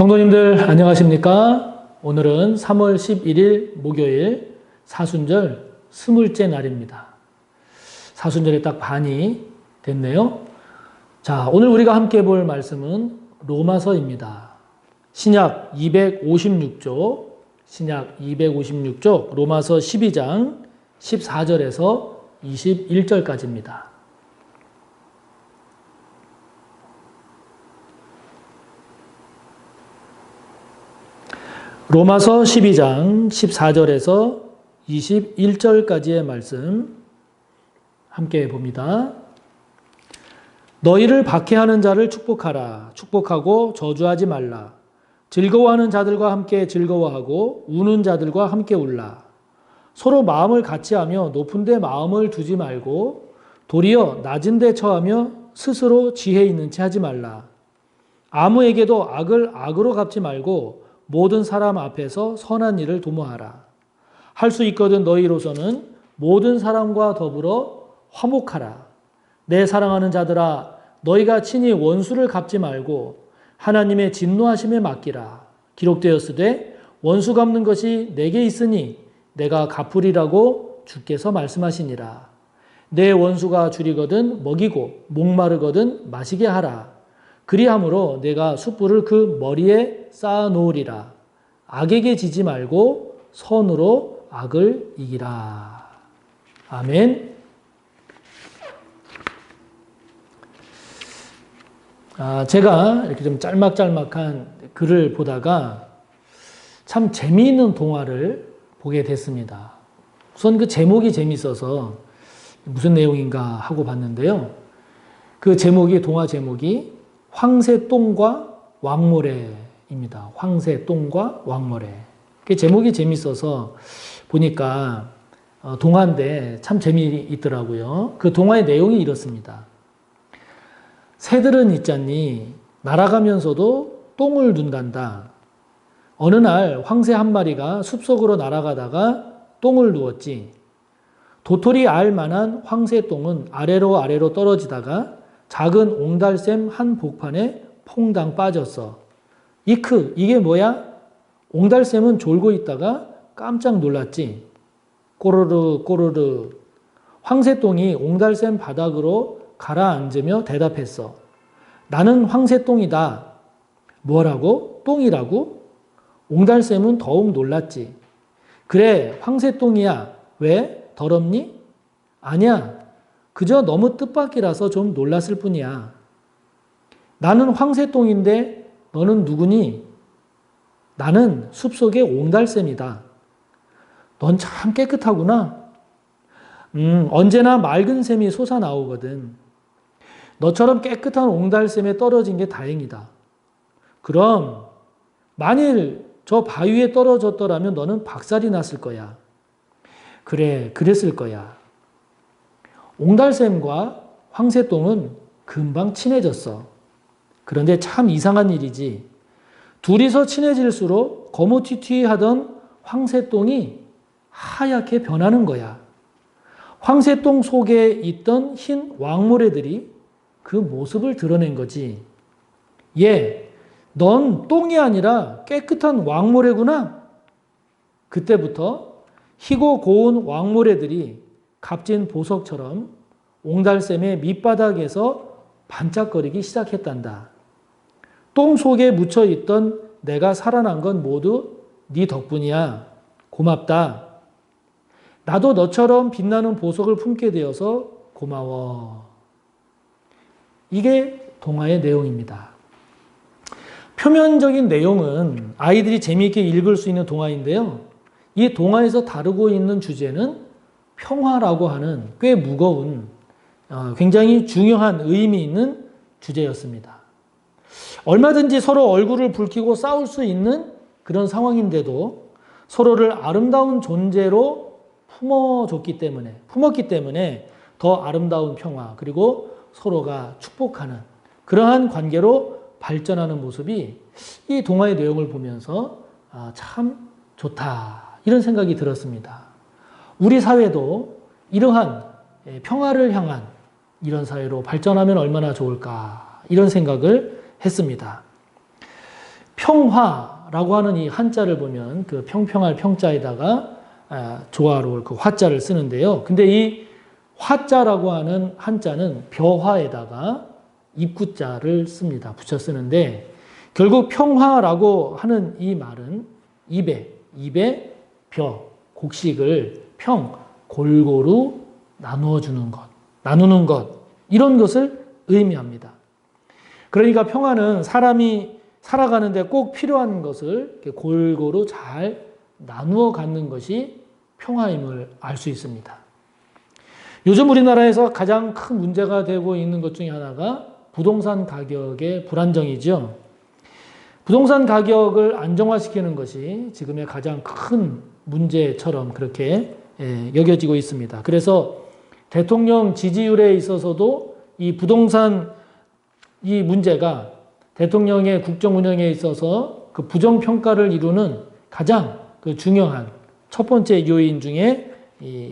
성도님들 안녕하십니까? 오늘은 3월 11일 목요일 사순절 20째 날입니다. 사순절에 딱 반이 됐네요. 자, 오늘 우리가 함께 볼 말씀은 로마서입니다. 신약 256쪽, 로마서 12장 14절에서 21절까지입니다. 로마서 12장 14절에서 21절까지의 말씀 함께 봅니다. 너희를 박해하는 자를 축복하라. 축복하고 저주하지 말라. 즐거워하는 자들과 함께 즐거워하고 우는 자들과 함께 울라. 서로 마음을 같이하며 높은 데 마음을 두지 말고 도리어 낮은 데 처하며 스스로 지혜 있는 체 하지 말라. 아무에게도 악을 악으로 갚지 말고 모든 사람 앞에서 선한 일을 도모하라. 할 수 있거든 너희로서는 모든 사람과 더불어 화목하라. 내 사랑하는 자들아, 너희가 친히 원수를 갚지 말고 하나님의 진노하심에 맡기라. 기록되었으되 원수 갚는 것이 내게 있으니 내가 갚으리라고 주께서 말씀하시니라. 내 원수가 줄이거든 먹이고 목마르거든 마시게 하라. 그리함으로 내가 숯불을 그 머리에 쌓아 놓으리라. 악에게 지지 말고 선으로 악을 이기라. 아멘. 제가 이렇게 좀 짤막짤막한 글을 보다가 참 재미있는 동화를 보게 됐습니다. 우선 그 제목이 재미있어서 무슨 내용인가 하고 봤는데요. 그 제목이, 동화 제목이 황새똥과 왕모래입니다. 황새똥과 왕모래. 그 제목이 재밌어서 보니까 동화인데 참 재미있더라고요. 그 동화의 내용이 이렇습니다. 새들은 있잖니 날아가면서도 똥을 둔단다. 어느 날 황새 한 마리가 숲속으로 날아가다가 똥을 누웠지. 도토리 알 만한 황새똥은 아래로 떨어지다가 작은 옹달샘 한 복판에 퐁당 빠졌어. 이크, 이게 뭐야? 옹달샘은 졸고 있다가 깜짝 놀랐지. 꼬르르 꼬르르. 황새똥이 옹달샘 바닥으로 가라앉으며 대답했어. 나는 황새똥이다. 뭐라고? 똥이라고? 옹달샘은 더욱 놀랐지. 그래, 황새똥이야. 왜? 더럽니? 아니야. 그저 너무 뜻밖이라서 좀 놀랐을 뿐이야. 나는 황새똥인데 너는 누구니? 나는 숲속의 옹달샘이다. 넌 참 깨끗하구나. 언제나 맑은 샘이 솟아나오거든. 너처럼 깨끗한 옹달샘에 떨어진 게 다행이다. 그럼 만일 저 바위에 떨어졌더라면 너는 박살이 났을 거야. 그래, 그랬을 거야. 옹달샘과 황새똥은 금방 친해졌어. 그런데 참 이상한 일이지. 둘이서 친해질수록 거무튀튀하던 황새똥이 하얗게 변하는 거야. 황새똥 속에 있던 흰 왕모래들이 그 모습을 드러낸 거지. 넌 똥이 아니라 깨끗한 왕모래구나. 그때부터 희고 고운 왕모래들이 값진 보석처럼 옹달샘의 밑바닥에서 반짝거리기 시작했단다. 똥 속에 묻혀있던 내가 살아난 건 모두 네 덕분이야. 고맙다. 나도 너처럼 빛나는 보석을 품게 되어서 고마워. 이게 동화의 내용입니다. 표면적인 내용은 아이들이 재미있게 읽을 수 있는 동화인데요. 이 동화에서 다루고 있는 주제는 평화라고 하는 꽤 무거운, 굉장히 중요한 의미 있는 주제였습니다. 얼마든지 서로 얼굴을 붉히고 싸울 수 있는 그런 상황인데도 서로를 아름다운 존재로 품었기 때문에 더 아름다운 평화, 그리고 서로가 축복하는 그러한 관계로 발전하는 모습이 이 동화의 내용을 보면서 참 좋다, 이런 생각이 들었습니다. 우리 사회도 이러한 평화를 향한 이런 사회로 발전하면 얼마나 좋을까, 이런 생각을 했습니다. 평화라고 하는 이 한자를 보면 그 평평할 평자에다가 조화로울 그 화자를 쓰는데요. 근데 이 화자라고 하는 한자는 벼화에다가 입구자를 씁니다. 붙여 쓰는데 결국 평화라고 하는 이 말은 입에 벼, 곡식을 골고루 나누어주는 것, 나누는 것, 이런 것을 의미합니다. 그러니까 평화는 사람이 살아가는데 꼭 필요한 것을 이렇게 골고루 잘 나누어 갖는 것이 평화임을 알 수 있습니다. 요즘 우리나라에서 가장 큰 문제가 되고 있는 것 중에 하나가 부동산 가격의 불안정이죠. 부동산 가격을 안정화시키는 것이 지금의 가장 큰 문제처럼 그렇게 여겨지고 있습니다. 그래서 대통령 지지율에 있어서도 이 부동산 이 문제가 대통령의 국정 운영에 있어서 그 부정평가를 이루는 가장 그 중요한 첫 번째 요인 중에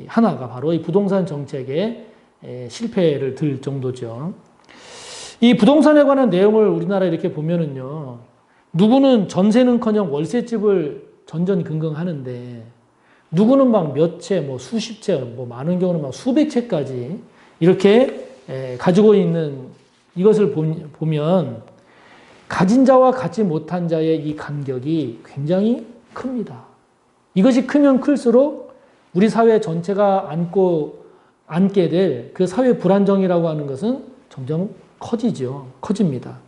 하나가 바로 이 부동산 정책의 실패를 들 정도죠. 이 부동산에 관한 내용을 우리나라에 이렇게 보면은요, 누구는 전세는커녕 월세집을 전전긍긍하는데, 누구는 막 몇 채, 뭐 수십 채, 뭐 많은 경우는 막 수백 채까지 이렇게 가지고 있는 이것을 보면 가진 자와 갖지 못한 자의 이 간격이 굉장히 큽니다. 이것이 크면 클수록 우리 사회 전체가 안게 될 그 사회 불안정이라고 하는 것은 점점 커집니다.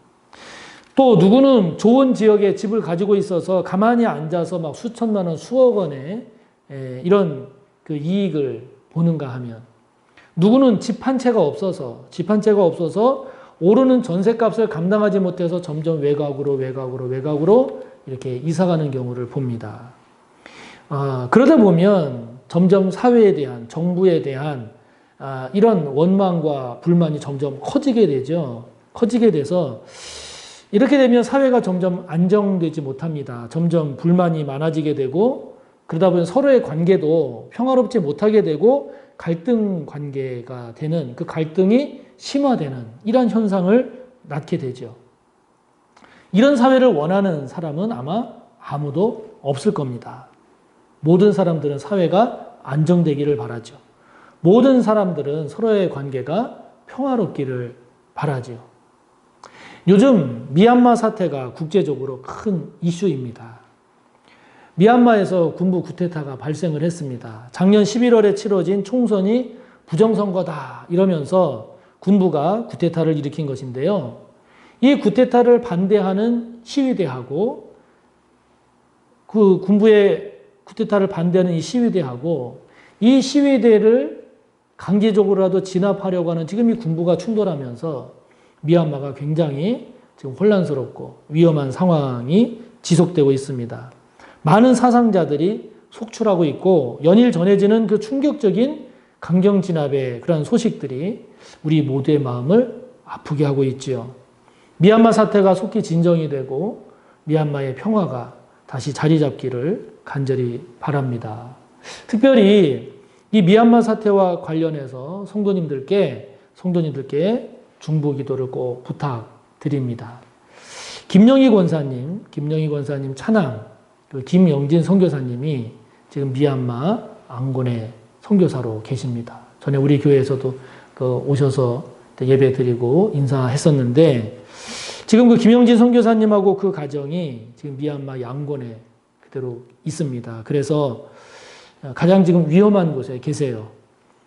또 누구는 좋은 지역에 집을 가지고 있어서 가만히 앉아서 막 수천만 원, 수억 원의 이런 그 이익을 보는가 하면, 누구는 집 한 채가 없어서 오르는 전셋값을 감당하지 못해서 점점 외곽으로 이렇게 이사가는 경우를 봅니다. 그러다 보면 점점 사회에 대한, 정부에 대한 이런 원망과 불만이 점점 커지게 되죠. 커지게 돼서 이렇게 되면 사회가 점점 안정되지 못합니다. 점점 불만이 많아지게 되고, 그러다 보면 서로의 관계도 평화롭지 못하게 되고 갈등 관계가 되는, 그 갈등이 심화되는 이런 현상을 낳게 되죠. 이런 사회를 원하는 사람은 아마 아무도 없을 겁니다. 모든 사람들은 사회가 안정되기를 바라죠. 모든 사람들은 서로의 관계가 평화롭기를 바라죠. 요즘 미얀마 사태가 국제적으로 큰 이슈입니다. 미얀마에서 군부 쿠데타가 발생을 했습니다. 작년 11월에 치러진 총선이 부정선거다 이러면서 군부가 쿠데타를 일으킨 것인데요. 이 쿠데타를 반대하는 시위대하고, 그 군부의 쿠데타를 반대하는 이 시위대하고, 이 시위대를 강제적으로라도 진압하려고 하는 지금 이 군부가 충돌하면서 미얀마가 굉장히 지금 혼란스럽고 위험한 상황이 지속되고 있습니다. 많은 사상자들이 속출하고 있고, 연일 전해지는 그 충격적인 강경 진압의 그런 소식들이 우리 모두의 마음을 아프게 하고 있지요. 미얀마 사태가 속히 진정이 되고 미얀마의 평화가 다시 자리 잡기를 간절히 바랍니다. 특별히 이 미얀마 사태와 관련해서 성도님들께 중보 기도를 꼭 부탁드립니다. 김영희 권사님 찬양, 김영진 선교사님이 지금 미얀마 앙곤에 선교사로 계십니다. 전에 우리 교회에서도 오셔서 예배 드리고 인사했었는데, 지금 그 김영진 선교사님하고 그 가정이 지금 미얀마 양곤에 그대로 있습니다. 그래서 가장 지금 위험한 곳에 계세요.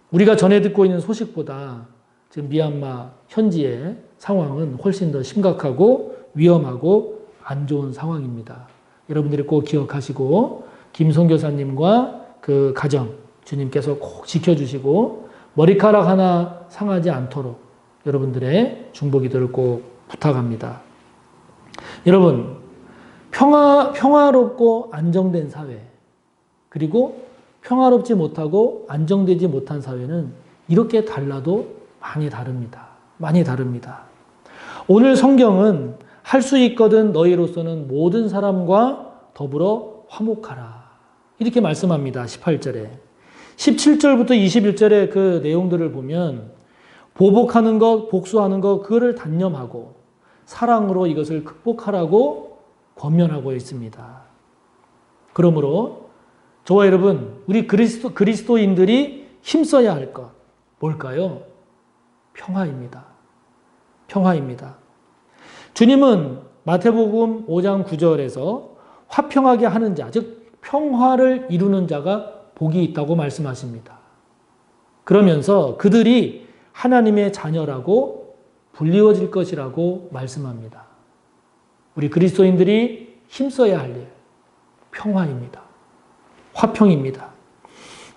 우리가 전해 듣고 있는 소식보다 지금 미얀마 현지의 상황은 훨씬 더 심각하고 위험하고 안 좋은 상황입니다. 여러분들이 꼭 기억하시고 김 선교사님과 그 가정 주님께서 꼭 지켜주시고 머리카락 하나 상하지 않도록 여러분들의 중보 기도를 꼭 부탁합니다. 여러분, 평화롭고 안정된 사회, 그리고 평화롭지 못하고 안정되지 못한 사회는 이렇게 달라도 많이 다릅니다. 많이 다릅니다. 오늘 성경은 할 수 있거든 너희로서는 모든 사람과 더불어 화목하라. 이렇게 말씀합니다. 18절에. 17절부터 21절의 그 내용들을 보면 보복하는 것, 복수하는 것, 그거를 단념하고 사랑으로 이것을 극복하라고 권면하고 있습니다. 그러므로 저와 여러분, 우리 그리스도인들이 힘써야 할 것 뭘까요? 평화입니다. 평화입니다. 주님은 마태복음 5장 9절에서 화평하게 하는 자, 즉 평화를 이루는 자가 복이 있다고 말씀하십니다. 그러면서 그들이 하나님의 자녀라고 불리워질 것이라고 말씀합니다. 우리 그리스도인들이 힘써야 할 일, 평화입니다. 화평입니다.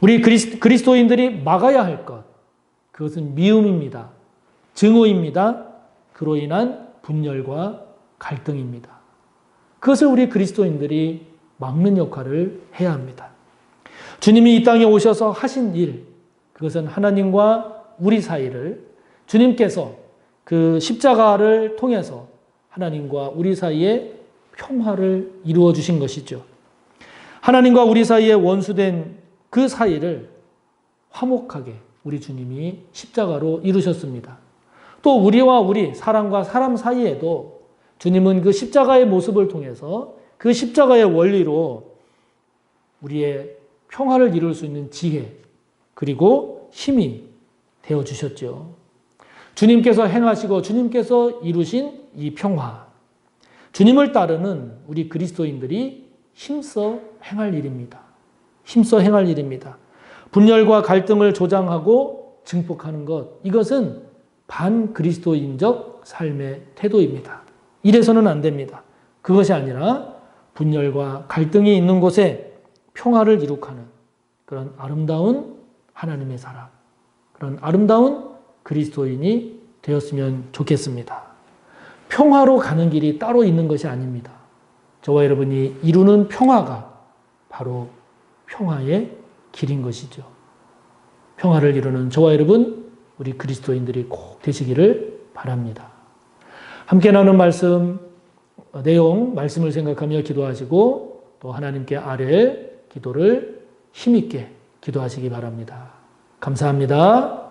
우리 그리스도인들이 막아야 할 것, 그것은 미움입니다. 증오입니다. 그로 인한 분열과 갈등입니다. 그것을 우리 그리스도인들이 막는 역할을 해야 합니다. 주님이 이 땅에 오셔서 하신 일, 그것은 하나님과 우리 사이를 주님께서 그 십자가를 통해서 하나님과 우리 사이에 평화를 이루어 주신 것이죠. 하나님과 우리 사이에 원수된 그 사이를 화목하게 우리 주님이 십자가로 이루셨습니다. 또 우리와 우리, 사람과 사람 사이에도 주님은 그 십자가의 모습을 통해서 그 십자가의 원리로 우리의 평화를 이룰 수 있는 지혜 그리고 힘이 되어주셨죠. 주님께서 행하시고 주님께서 이루신 이 평화, 주님을 따르는 우리 그리스도인들이 힘써 행할 일입니다. 힘써 행할 일입니다. 분열과 갈등을 조장하고 증폭하는 것, 이것은 반그리스도인적 삶의 태도입니다. 이래서는 안 됩니다. 그것이 아니라 분열과 갈등이 있는 곳에 평화를 이룩하는 그런 아름다운 하나님의 사람, 그런 아름다운 그리스도인이 되었으면 좋겠습니다. 평화로 가는 길이 따로 있는 것이 아닙니다. 저와 여러분이 이루는 평화가 바로 평화의 길인 것이죠. 평화를 이루는 저와 여러분, 우리 그리스도인들이 꼭 되시기를 바랍니다. 함께 나눈 내용, 말씀을 생각하며 기도하시고 또 하나님께 아뢰 기도를 힘있게 기도하시기 바랍니다. 감사합니다.